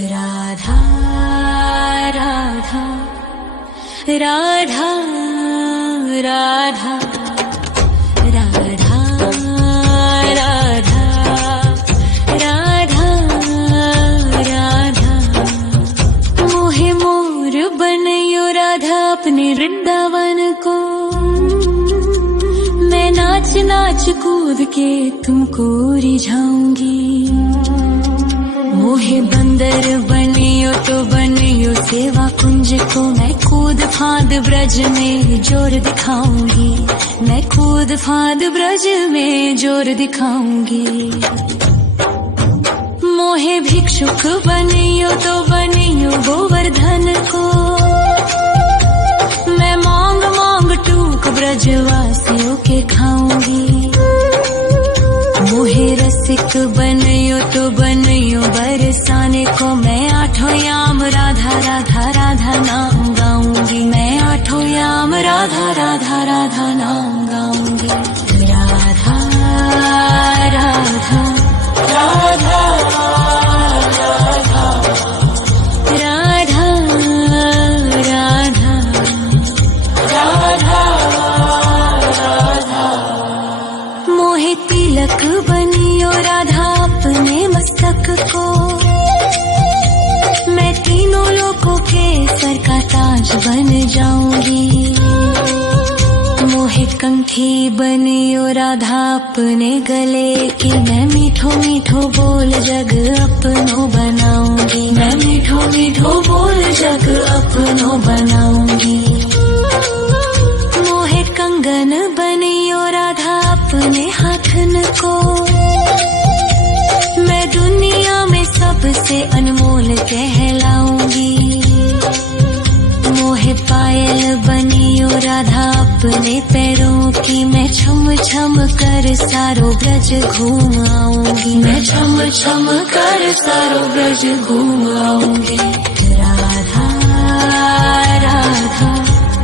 राधा राधा राधा राधा राधा राधा राधा राधा मोहे मोर बनयो राधा अपने वृंदावन को। मैं नाच नाच कूद के तुमको रिझाऊंगी। मोहे बंदर बनियो तो बनियो सेवा कुंज को। मैं कूद फांद ब्रज में जोर दिखाऊंगी। मैं कूद फांद ब्रज में जोर दिखाऊंगी। मोहे भिक्षुक बनियो तो बनियो गोवर्धन को। मैं मांग मांग टूक ब्रजवासियों के खाऊंगी। मोहे रसिक बनियो तो बनियो बरसाने को। मैं आठों याम राधा राधा राधा नाम गाऊंगी। मैं आठों याम राधा राधा राधा नाम गाऊंगी। राधा राधा राधा राधा राधा राधा राधा। मोहे तिलक बनियो राधा अपने मस्तक को। मैं तीनों लोगों के सर का ताज बन जाऊंगी। मोहे कंठी बनियो राधा अपने गले की। मैं मीठो मीठो बोल जग अपनो बनाऊंगी। मैं मीठो मीठो बोल जग अपनो बनाऊंगी। मोहे कंगन बनियो राधा अपने हाथन को। मैं दुनिया में सबसे अनमोल कहलाऊंगी। मोहे पायल बनियो राधा अपने पैरों की। मैं छम छम कर सारो ब्रज घूम आऊंगी। मैं छम छम कर सारो ब्रज घूम आऊंगी। राधा राधा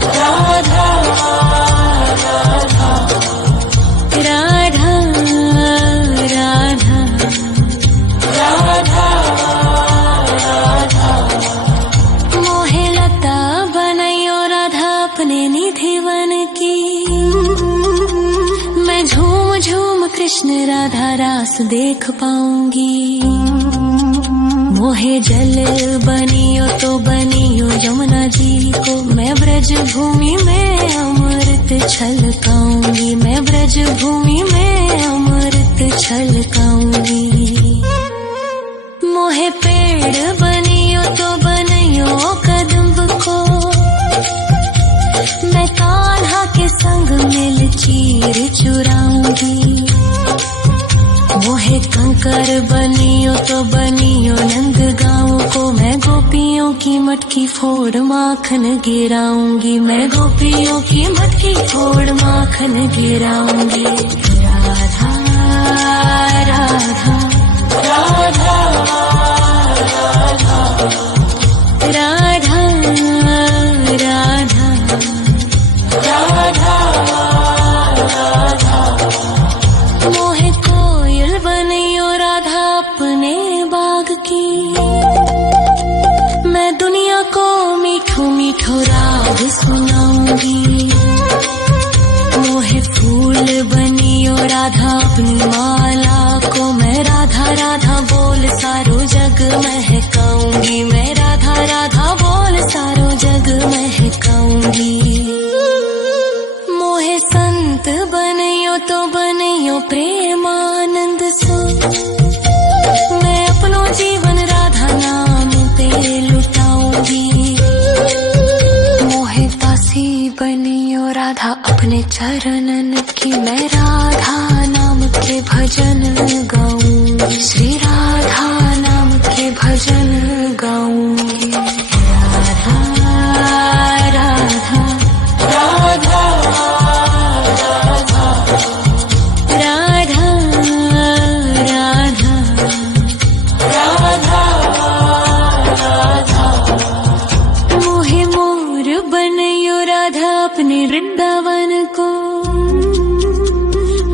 राधा राधा राधा राधा राधा। मोहे लता बनयो राधा अपने निधि वन की। मैं झूम झूम कृष्ण राधा रास देख पाऊंगी। मोहे जल बनियो तो बनियो यमुना जी को। मैं ब्रज भूमि में अमृत छलकाऊंगी। मैं ब्रज भूमि में अमृत छलकाऊंगी। मोहे पेड़ बनियो तो बनियो कदम्ब को। मैं कान्हा के संग मिल चीर चुराऊंगी। मोहे कंकर बनियो तो बनियो नंद गाँव को। मैं गोपियों की मटकी फोड़ माखन गिराऊंगी। मैं गोपियों की मटकी फोड़ माखन गिराऊंगी। राधा राधा राधा राधा राधा राधा राधा। मोहे कोयल बनियो राधा अपने बाग की। मैं दुनिया को मीठो मीठो राग सुनाऊंगी। मोहे फूल बनियो राधा अपनी माला को। मैं राधा राधा बोल सारो जग महकाऊंगी। मैं राधा राधा बोल सारो जग महकाऊंगी। मोहे संत बनियो तो बनियो प्रेमानंद सो। मैं अपनो जीवन राधा नाम पे लुटाऊंगी। मोहे दासी बनियो राधा अपने चरणन की। मैं राधा नाम के भजन गाऊंगी। श्री राधा नाम के भजन गाऊंगी। राधा राधा राधा राधा राधा राधा राधा। मोहे मोर बनयो राधा अपने वृंदावन को।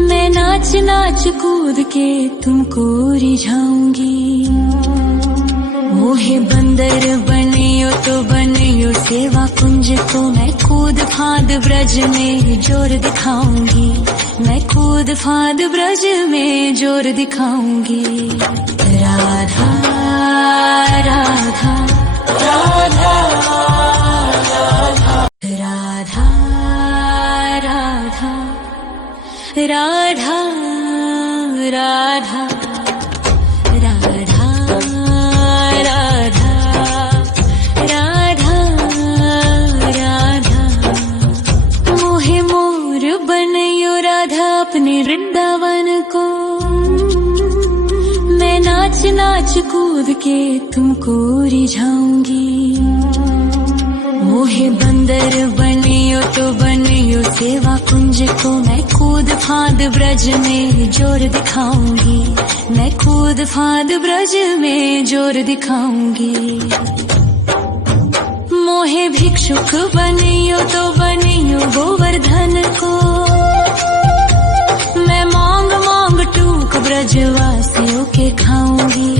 मैं नाच नाच कूद के तुमको रिझाऊंगी। मोहे बंदर बनियो तो बनियो सेवा कुंज को, मैं कूद फाद ब्रज में जोर दिखाऊंगी, मैं कूद फाद ब्रज में जोर दिखाऊंगी। राधा राधा राधा राधा राधा राधा राधा राधा राधा राधा राधा। मोहे मोर बनयो राधा अपने वृंदावन को, मैं नाच नाच कूद के तुमको रिझाऊंगी। मोहे बंदर बनियो तो बनियो सेवा कुंज को, मैं कूद फाद ब्रज में जोर दिखाऊंगी, मैं कूद फाद ब्रज में जोर दिखाऊंगी। मोहे भिक्षुक बनियो तो बनियो गोवर्धन को, मैं मांग मांग टूक ब्रजवासियों के खाऊंगी।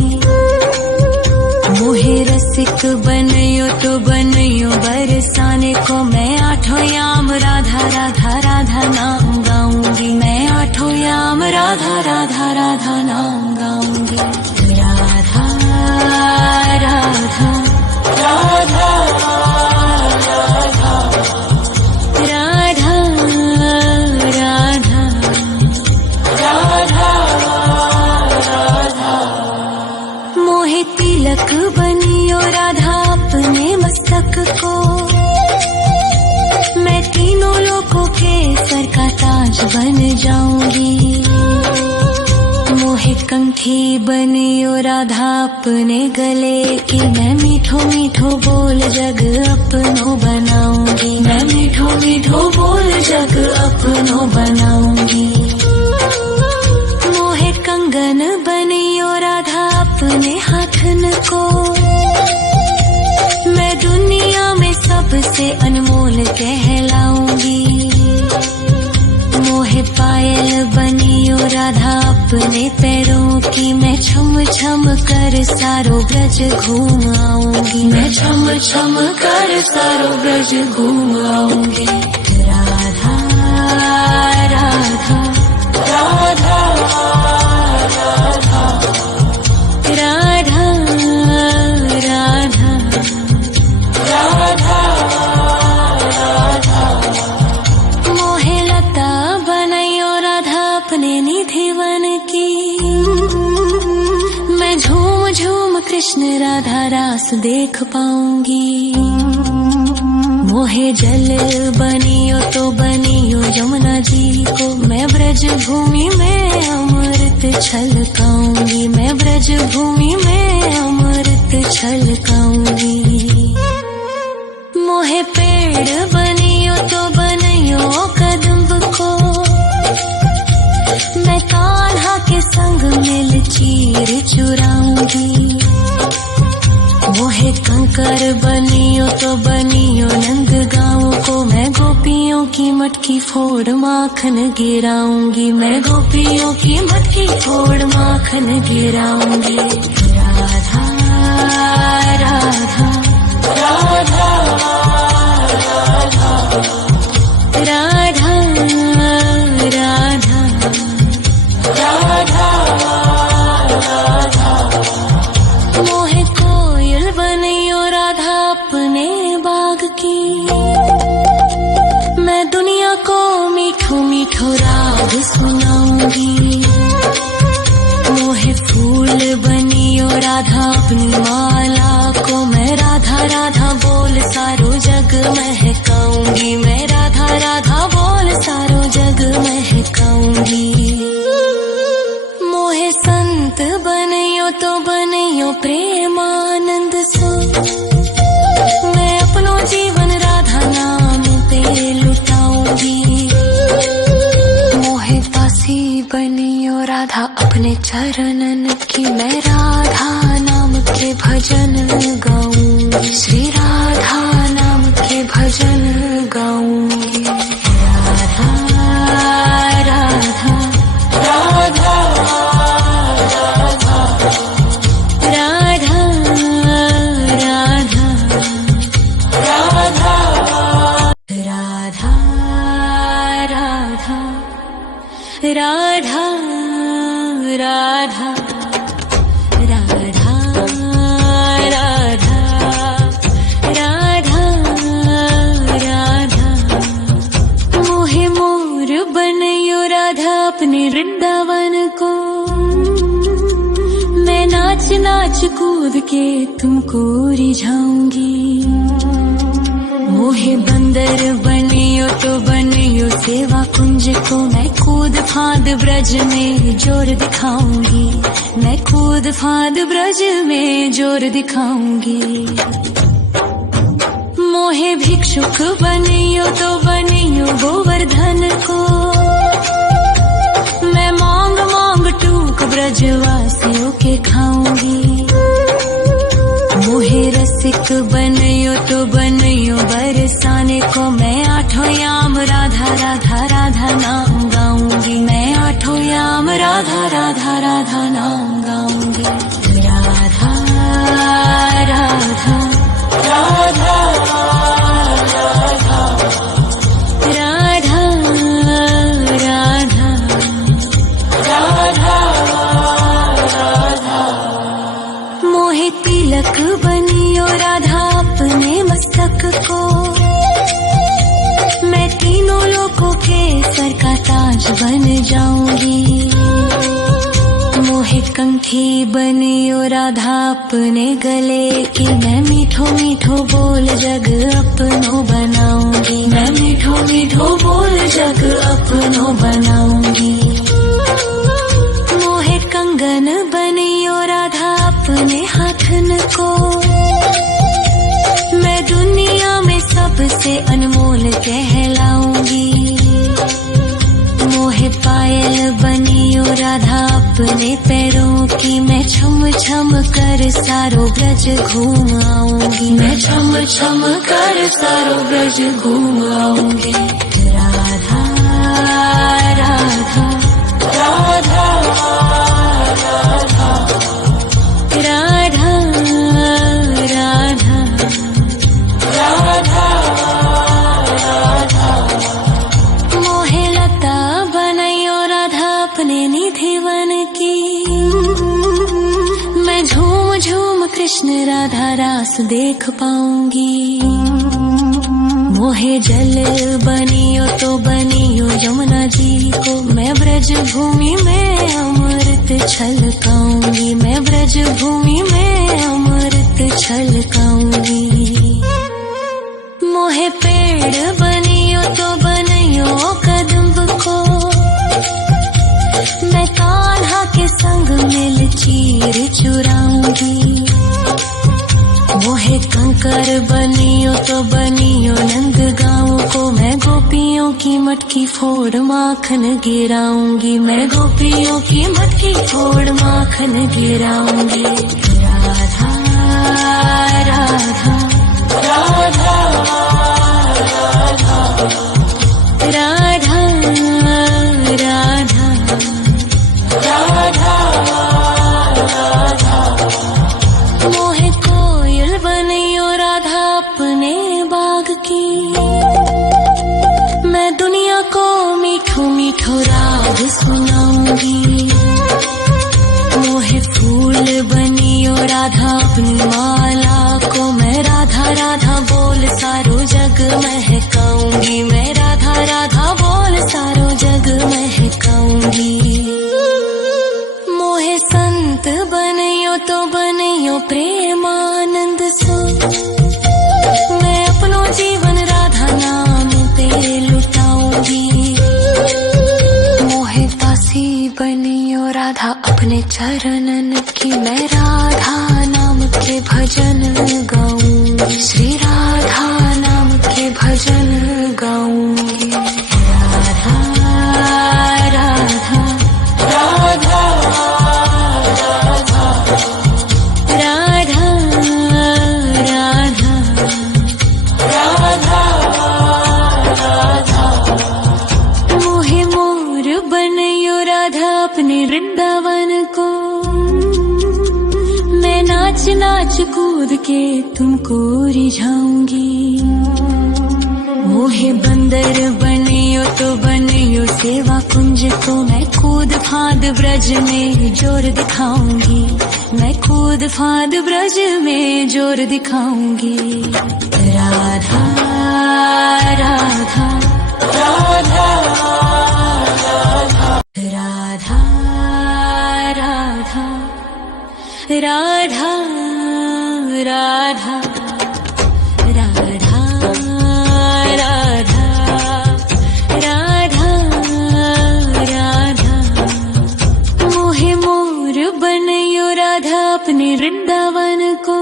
मोहे रसिक बनियो तो बनियो बरसाने को, मैं आठों याम राधा राधा राधा नाम गाऊंगी, मैं आठों याम राधा राधा राधा नाम गाऊंगी। राधा राधा राधा राधा राधा राधा राधा। मोहे तिलक बनियो राधा अपने मस्तक को, मैं तीनों लोकों के सर का ताज बन जाऊंगी। मोहे कंठी बनियो राधा अपने गले की, मैं मीठो मीठो बोल जग अपनो बनाऊंगी, मैं मीठो मीठो बोल जग अपनो बनाऊंगी। मोहे कंगन बनियो राधा अपने हाथन को, मैं दुनिया में सबसे अनमोल कहलाऊंगी। मोहे पायल बनियो राधा अपने पैरों की, मैं छम छम कर सारो ब्रज घूम आऊंगी, मैं छम छम कर सारो ब्रज घूम आऊंगी। राधा राधा राधा राधा राधा राधा राधा। मोहे लता बनयो राधा अपने निधिवन की, मैं झूम झूम कृष्ण राधा रास देख पाऊंगी। मोहे जल बनियो तो बनियो यमुना जी को, मैं ब्रज भूमि में अमृत छलकाऊंगी, मैं ब्रज भूमि में अमृत छलकाऊंगी। मोहे पेड़ बनियो तो बनियो कदम्ब को, मैं कान्हा के संग मिल चीर चुराऊंगी। मोहे कंकर बनियो तो बनियो नंद गाँव को, मैं गोपियों की मटकी फोड़ माखन गिराऊंगी, मैं गोपियों की मटकी फोड़ माखन गिराऊंगी। राधा राधा राधा राधा राधा राधा राधा। मोहे कोयल बनियो राधा अपने बाग की, मैं दुनिया को मीठो मीठो राग सुनाऊंगी। मोहे फूल बनियो राधा अपनी माला को, मैं राधा राधा बोल सारो जग महकाऊंगी, मैं राधा राधा बोल सारो जग महकाऊंगी। मोहे संत बनियो तो बनियो प्रेमानंद सो, मैं अपनो जीवन राधा नाम पे लुटाऊंगी। मोहे दासी बनियो राधा अपने चरणन की, मैं राधा नाम के भजन गाऊंगी, श्री राधा नाम के भजन गाऊंगी। राधा राधा राधा राधा राधा नाच कूद के तुमको रिझाऊंगी। मोहे बंदर बनियो तो बनियो सेवा कुंज को, मैं कूद फांद ब्रज में जोर दिखाऊंगी। मैं कूद फांद ब्रज में जोर दिखाऊंगी। मोहे भिक्षुक बनियो तो बनियो गोवर्धन को, मैं मांग मांग टूक ब्रजवासियों के खाऊंगी। मोहे रसिक बनियो तो बनियो बरसाने को, मैं आठों याम राधा राधा राधा नाम गाऊंगी। मैं आठों याम राधा राधा राधा नाम गाऊंगी। राधा राधा राधा तिलक बनियो राधा अपने मस्तक को, मैं तीनों लोगों के सर का ताज बन जाऊंगी। मोहे कंठी बनियो राधा अपने गले की, मैं मीठो मीठो बोल जग अपनो बनाऊंगी। मैं मीठो मीठो बोल जग अपनो बनाऊंगी। मोहे कंगन बनियो राधा अपने हाथन को, मैं दुनिया में सबसे अनमोल कहलाऊंगी। मोहे पायल बनियो राधा अपने पैरों की, मैं छम छम कर सारो ब्रज घूम आऊंगी। मैं छम छम कर सारो ब्रज घूम आऊंगी। राधा राधा राधा राधा राधा राधा राधा। मोहे लता बनायो राधा अपने निधि वन की, मैं झूम झूम कृष्ण राधा रास देख पाऊंगी। मोहे जल बनियो तो बनियो यमुना जी को, मैं ब्रज भूमि में अमृत छलकाऊंगी। मैं ब्रज भूमि में अमृत छलकाऊंगी। मोहे पेड़ बनियो तो बनियो कदम्ब को, मैं कान्हा के संग मिल चीर चुराऊंगी। मोहे कंकर बनियो तो बनियो नंद गाँव को, मैं गोपियों की मटकी फोड़ माखन गिराऊंगी। मैं गोपियों की मटकी फोड़ माखन गिराऊंगी। राधा राधा राधा राधा राधा राधा राधा। मोहे कोयल बनियो राधा अपने बाग की, मैं दुनिया को मीठो मीठो राग सुनाऊंगी। मोहे फूल बनियो राधा अपनी माला को, मैं राधा राधा बोल सारो जग महकाऊंगी। मैं राधा राधा बोल सारो जग महकाऊंगी। मोहे संत बनियो तो बनियो प्रेमानंद सो, मैं अपनो जीवन राधा नाम पे लुटाऊंगी। मोहे दासी बनियो राधा अपने चरणन की, मैं राधा नाम के भजन गाऊंगी। श्री राधा नाम के भजन गाऊंगी। राधा राधा राधा राधा राधा राधा राधा राधा। मोहे मोर बनियो राधा अपने वृंदावन को, मैं नाच नाच कूद के तुमको रिझाऊंगी। मोहे बंदर बनियो तो बनियो सेवा कुंज को, मैं कूद फांद ब्रज में जोर दिखाऊंगी। मैं कूद फांद ब्रज में जोर दिखाऊंगी। राधा राधा राधा राधा राधा राधा राधा राधा राधा राधा राधा मोहे मोर बनयो राधा अपने वृंदावन को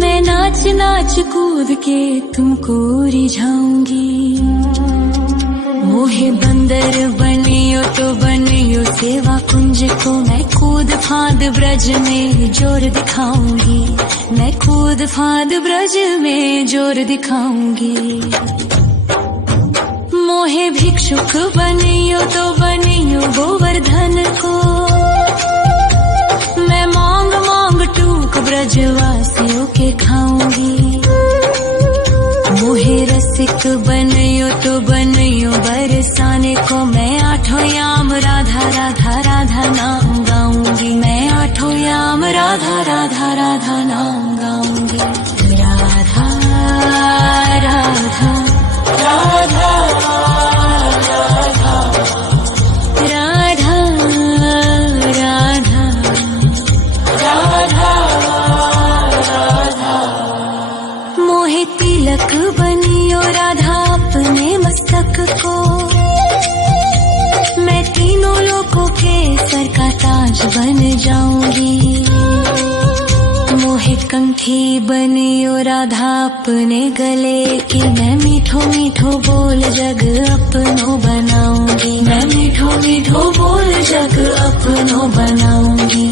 मैं नाच नाच कूद के तुमको रिझाऊंगी मोहे बंदर बनियो तो बनियो सेवा कुंज को मैं कूद फांद ब्रज में जोर दिखाऊंगी मैं कूद फांद ब्रज में जोर दिखाऊंगी मोहे भिक्षुक बनियो तो बनियो गोवर्धन को मैं मांग मांग टूक ब्रजवासियों के खाऊंगी मोहे रसिक बनयो तो बनयो बरसाने को मैं आठों याम राधा राधा राधा नाम गाऊंगी मैं आठों याम राधा राधा राधा नाम गाऊंगी राधा राधा राधा राधा राधा राधा राधा राधा मोहे तिलक बनियो राधा अपने मस्तक को मैं तीनों लोगों के सर का ताज बन जाऊंगी मोहे कंठी बनियो राधा अपने गले की मैं मीठो मीठो बोल जग अपनो बनाऊंगी मैं मीठो मीठो बोल जग अपनो बनाऊंगी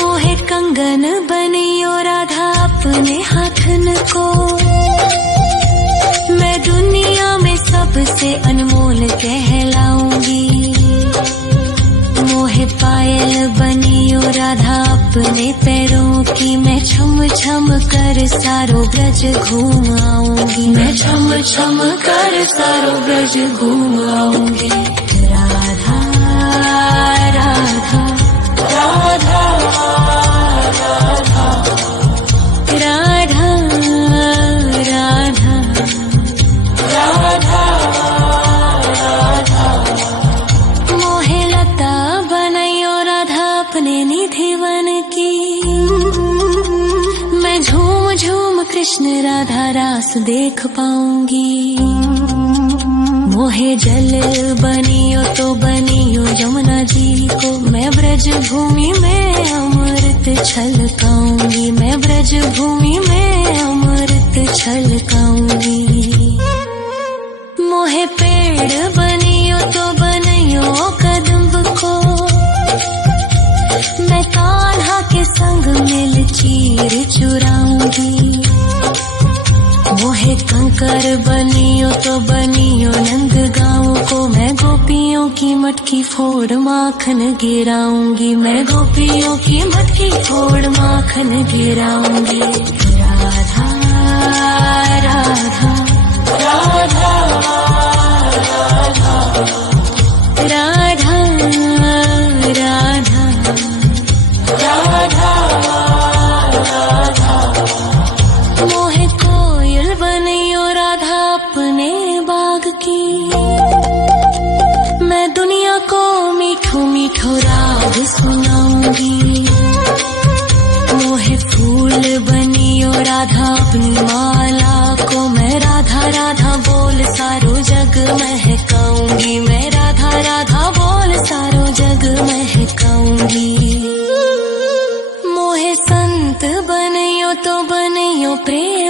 मोहे कंगन बनियो राधा अपने हाथन को मैं दुनिया में सबसे अनमोल कहलाऊंगी मोहे पायल बनियो राधा अपने पैरों की मैं छम छम कर सारो ब्रज घूम आऊंगी मैं छम छम कर सारो ब्रज घूम आऊंगी राधा राधा राधा राधा राधा राधा राधा राधा मोहे लता बनयो राधा अपने निधि वन की मैं झूम झूम कृष्ण राधा रास देख पाऊंगी मोहे जल बनियो तो बनियो यमुना जी को मैं ब्रज भूमि में अमृत छलकाऊंगी मैं ब्रज भूमि में अमृत छलकाऊंगी मोहे पेड़ बनियो तो बनियो कदम्ब को मैं कान्हा के संग मिल चीर चुराऊंगी मोहे कंकर बनियो तो बनियो नंद गाँव को मैं गोपियों की मटकी फोड़ माखन गिराऊंगी मैं गोपियों की मटकी फोड़ माखन गिराऊंगी राधा राधा राधा राधा राधा राधा राधा मोहे कोयल बनियो राधा अपने बाग की मैं दुनिया को मीठो मीठो राग सुनाऊंगी मोहे फूल बनियो राधा अपनी माला को मैं राधा राधा बोल सारो जग महकाऊंगी मैं राधा राधा बोल सारो जग महकाऊंगी मोहे संत बनियो तो बनियो प्रेम